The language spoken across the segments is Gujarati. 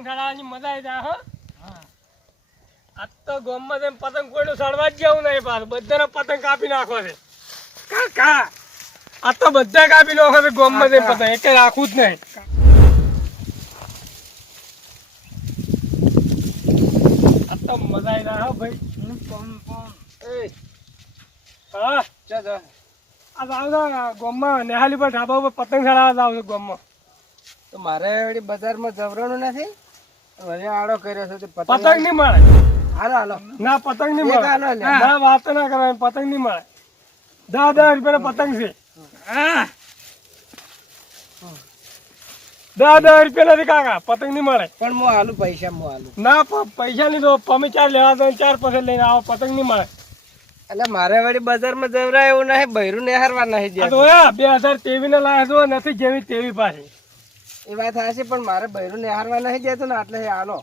પતંગ ચડાવવાની મજા આવી જાય. આ તો ગામમાં જેમ પતંગ કોઈનું સડવા જ જેવું નહીં પાછું. બધાને પતંગ કાપી નાખો છે કાકા. આ તો બધા કાપી નાખો છે ગામમાં જેમ પતંગ એક રાખવું જ નહીં. આ તો મજા આવી જાય ભાઈ. હા ચાલો આ જાવ ગામમાં નેહાલી પર ઢાબા ઉપર પતંગ ચડાવવા જાવ છો ગામમાં. તો મારે બજારમાં જવરવાનું નથી. મને આડો કર્યો છે પતંગ નહીં મળે. હાલો હાલો ના પતંગ નહીં મળે. ના વાત ના કરે પતંગ નહીં મળે. 10,000 રૂપિયાનો પતંગ છે. 10,000 રૂપિયા નથી કાકા પતંગ નહીં મળે. પણ હું હાલું પૈસા હું હાલું. ના પૈસા નહીં તો તમે 4 લેવા દો 4 પછી લઈને આવો પતંગ નહીં મળે. એટલે મારે વળી બજારમાં જવરાય એવું નહીં. બૈરું ને હારવા નહીં દે. 2023 ને લાયા છો નથી જેવી તેવી પાછી. એ વાત હાશે પણ મારે બૈરું ને હારવા નહીં દેતો ને એટલે હાલો.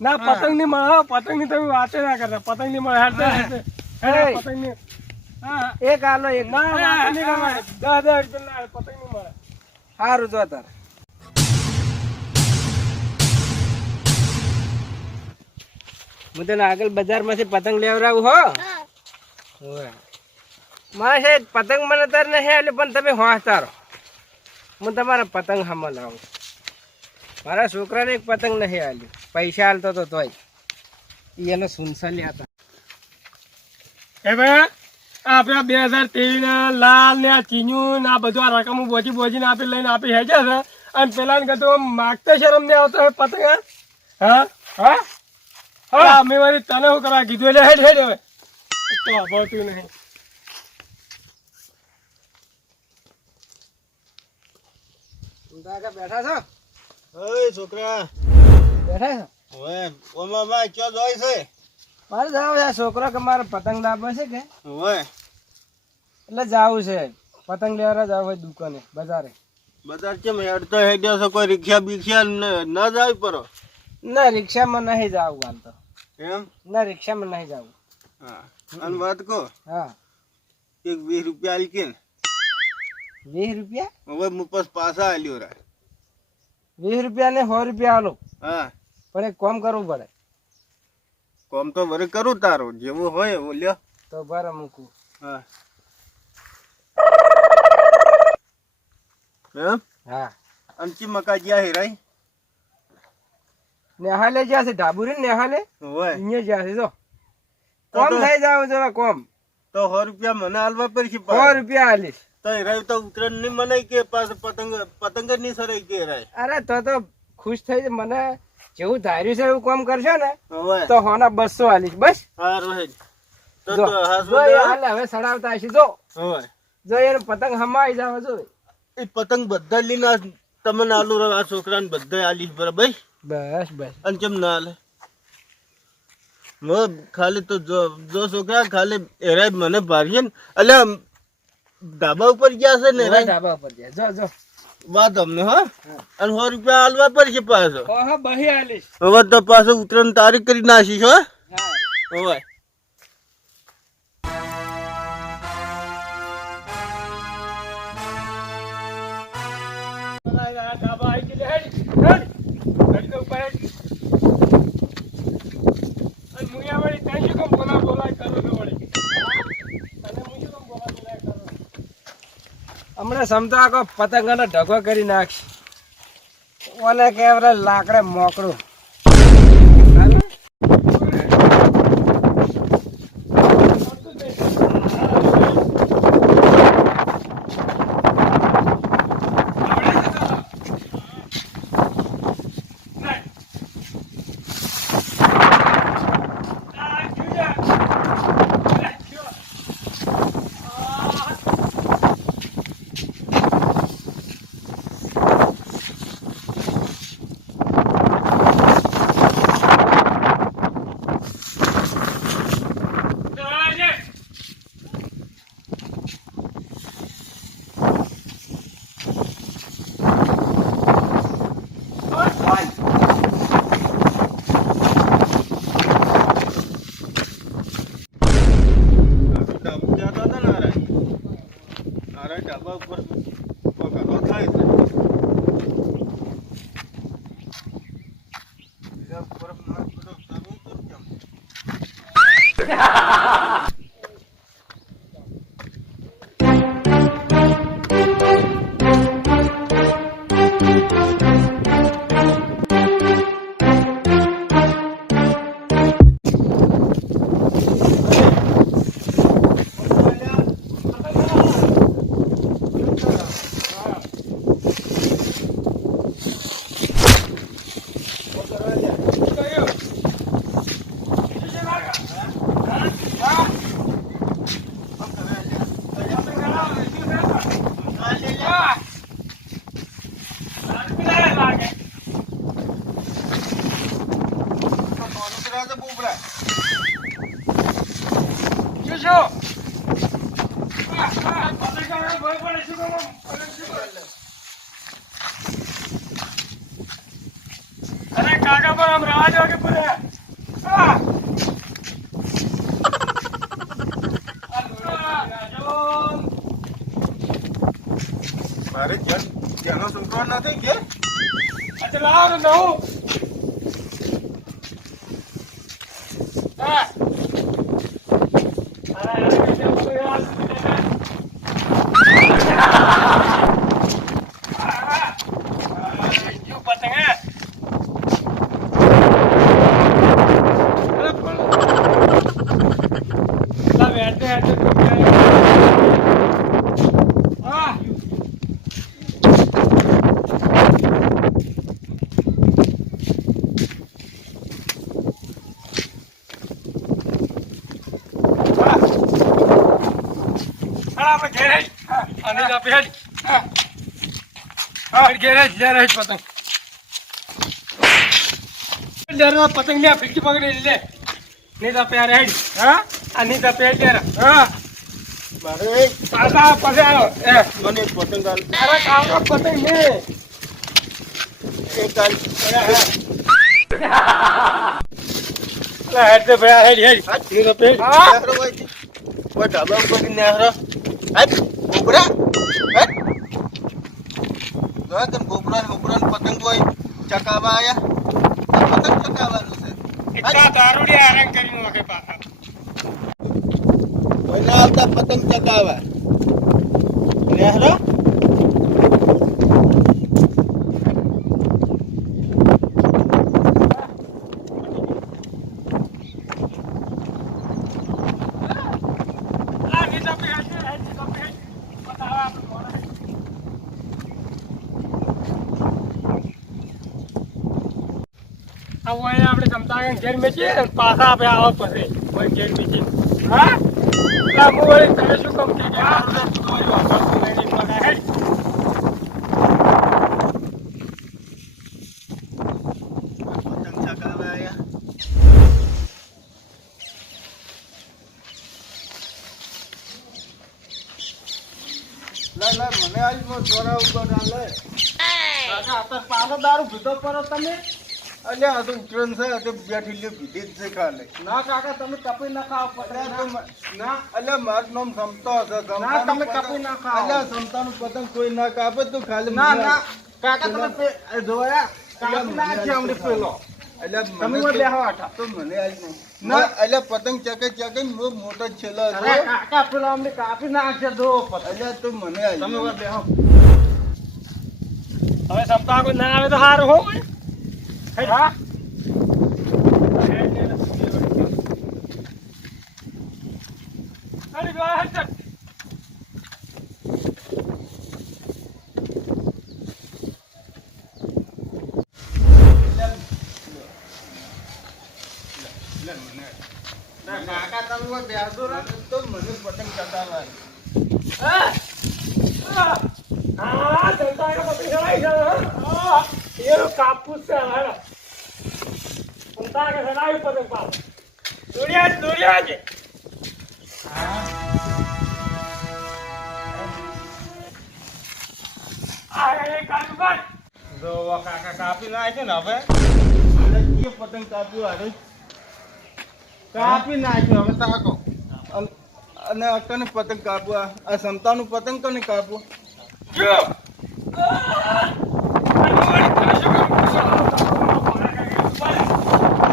ના પતંગ નહીં મળે. પતંગ ની તમે વાતે ના કરતા. પતંગ નહીં મળે પતંગ નહીં. એક હાલો એક. ના વાત નહીં કરવાની. 10,000 રૂપિયા પતંગ નહીં મળે. સારું જો તાર હું તને આગળ બજારમાંથી પતંગ લેવડાવું હો. મારે છે પતંગ મને તાર નહીં એટલે પણ તમે હોશ તારો. હું તમારા પતંગ હામાં લાવું. મારા છોકરાને એક પતંગ નહીં આલ્યું. પૈસા હાલતો તો તોય એને સુનસા લેતા. એ ભાઈ આપડે 2023 ના લાલ ને આ ચીન્યું ને આ બધું આ રકમ બોજીને આપી લઈને આપી હેજે છે. અને પેલા ને કહેતો માગતા શરમ ને આવતો પતંગ. હા હા હા મેં મારી તને શું કરવા કીધું એટલે હેડ હેડ હવે તો અભાવતું નહીં. બેઠા છો? ઓય છોકરા બેઠા છો? ઓય ઓમાં માં ક્યાં જાય છે? મારે જાવ છે છોકરો કે મારે પતંગ લાવવો છે કે ઓય એટલે જાવું છે. પતંગ લેવા જાવ હોય દુકાને બજારે. બજાર કેમ હેડતો હેડ્યો છો? કોઈ રિક્ષા બિક્ષા ન જાય પરો? ના રિક્ષામાં નહીં જાવું હાલ તો. એમ? ના રિક્ષામાં નહીં જાવું. હા અને વાત કહો હા એક 20 રૂપિયા આલી કે 20 રૂપિયા? હવે હું પાછા આલ્યો રા. 20 રૂપિયા ને 100 રૂપિયા આલો. હા પણ એક કામ કરવું પડે. કોમ તો વરે કરું તારું જેવું હોય એવું લ્યો. તો બરાબર મૂકું. હા એમ? હા અંચી મકા જ્યાં હેરાય નેહાલે જ્યાં છે ઢાબુરી નેહાલે હોય અહીંયા જ્યાં છે જો કોમ થઈ જાવ જો કોમ. તો 100 રૂપિયા મને આલવા પડશે. 100 રૂપિયા આલીશ. તો હેરાય તો ઉતરણ નહીં મનાય કે પાછું પતંગ જ નહીં સરાય કે હેરાય. અરે તો ખુશ થઈ મને જેવું ધાર્યું છે એવું કામ કરશો ને હોય તો હોના 200 આલીશ બસ. હારું હે તો જો હાસુ જો એ હાલે હવે સડાવતા હશે જો હોય જો એને પતંગ હમાઈ જાવ જો. એ પતંગ બધા લઈને તમને આલુ આ છોકરાને બધા આલી બરાબર. બસ બસ અને કેમ ના આલે? ખાલી તો જો છોકરા ખાલી હેરાય મને ભારીએ ને એટલે ધાબા ઉપર ગયા છે ને ધાબા પર જાય જો જો વાત અમને હા. અને 100 રૂપિયા આલવા પડશે પાછો. હા બહી આલીશ. હવે તો પાછો ઉતરણ તારીખ કરી નાખીશ હો. હા હોય ઢાબા આવી ગયેલી હેડ હેડ હેડ તો ઉપર હેડ. અને મુયા વળી તને શું કામ બોલાય કરો છો વળી? તને હું શું કામ બોલાય કરો? હમણાં સમતો આખો પતંગનો ઢગો કરી નાખશ. ઓને કેવરા લાકડે મોકળું. અરે કાકા પર આમ રાહ જો કે પડે મારે ત્યાંનો છોકરો નથી કે અચ્છા લાવ ને નવું હા પતંગ લે ફીકી પકડી લે નહીં તો પ્યાર હેડ હા આ નહીં તો પેટ હા મારે પાછા પછી આવ્યો મને એક પતંગ આલ અરે કાકા પતંગ ને એક આલ હેડ તો ભયા હેડ હેડ નહીં તો પેટ હા નેહરો ભાઈ ઓ ઢાબા ઉપર નેહરો હટ ગોબરા હટ જો તમ ગોબરા પતંગ કોઈ ચકાવા આયા પતંગ ચકાવવાનું છે એટલા દારૂડી આરામ કરી નાખે પાછા કોઈના આવતા પતંગ ચકાવા નેહરો આપણે ક્ષમતા ઘેર મેચીએ પાછા આપણે આવો પછી કોઈ ઘેર મેચીએ હા હું વળી તને શું કામ કે પતંગ ચકાવા આયા લા મને આજ મો ચોરા ઉપર આલે કાકા અત્યારે પાછો દારૂ પીધો પર તમે અલ્યા આ તો ઉતરણ છે તે બેઠી લે પીધી જ છે ખાલે ના કાકા તમે કપી ના ખાવ પતંગ ના અલ્યા મારું નામ સમતો હશે ના તમે કપી ના ખાવ અલ્યા સમતાનું પતંગ કોઈ ના કાપે તો ખાલી ના ના કાકા તમે જોયા કાપી ના છે અમને પેલો અલ્યા તમે બેહો આઠા તો મને આજ નહીં ના અલ્યા પતંગ ચકે મોટો છેલો છે કાકા પેલો અમને કાપી નાખશે દો અલ્યા તો મને આજ તમે બેહો હવે ક્ષમતા કોઈ ના આવે તો સારું હો હા કાકા તમે બેસો તો મને પતંગ ચકાવવા હા જનતા પતંગ ચડાવી છે એ કાપૂસ છે હવે જનતા કે ચડાવી પતંગ પાસ દોડ્યા છે જો કાકા કાપી નાખે છે ને હવે પતંગ કાપ્યું હારે કાપી નાખ્યો હવે તાકો અને અકને પતંગ કાપવા આ સમતાનું પતંગ કને કાપવું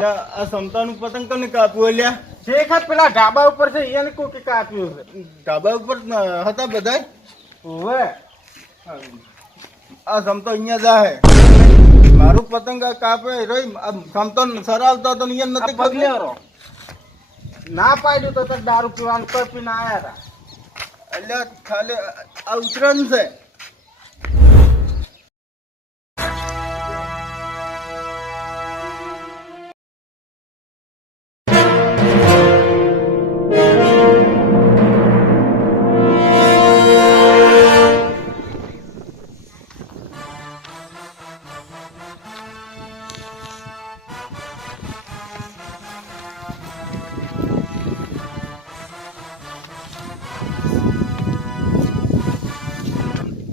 એટલે આ સમતાનું પતંગ કોને કાપ્યું અલ્યા જે ખાત પેલા ઢાબા ઉપર છે એને કોકે કાપ્યું છે ઢાબા ઉપર હતા બધાય ઓવે આ સમતો અહીંયા જાહે મારું પતંગ આ કાપે રોઈ આ સમતો સરાવતા તો અહીંયા નથી પગલે ના પાડ્યું તો દારૂ પીવાનું કોઈ પીને આયા હતા એટલે ખાલી આ ઉતરણ છે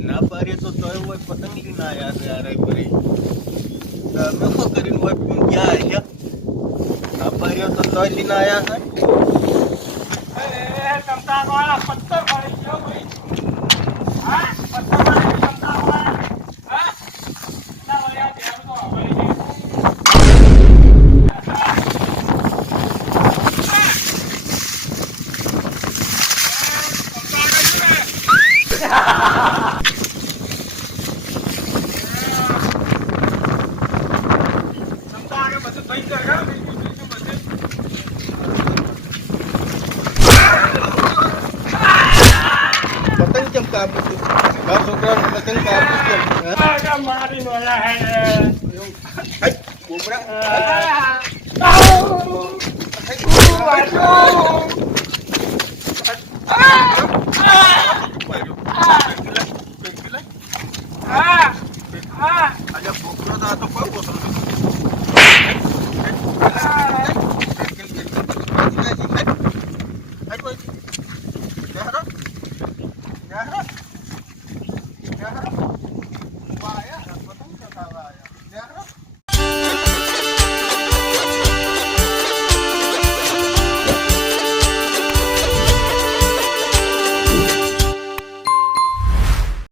ના પાડીએ તો તોય હોય પતંગ લઈને આયા છે યાર પરી તમે શું કરીને હોય ક્યાં આવ્યા ના પાડીએ તો તોય લઈને આયા છે તમતા વાળા પત્તર પડી ગયો ભાઈ હા પત્તર પડી તમતા વાળા હા ના વળ્યા ત્યાં તો પડી ગઈ પતંગ કેમ કાપું છું મારા છોકરાને પતંગ કાપું કેમ મારી નોયા હે ગોબરા અલ્યા બોકરો તો આ તો બહુ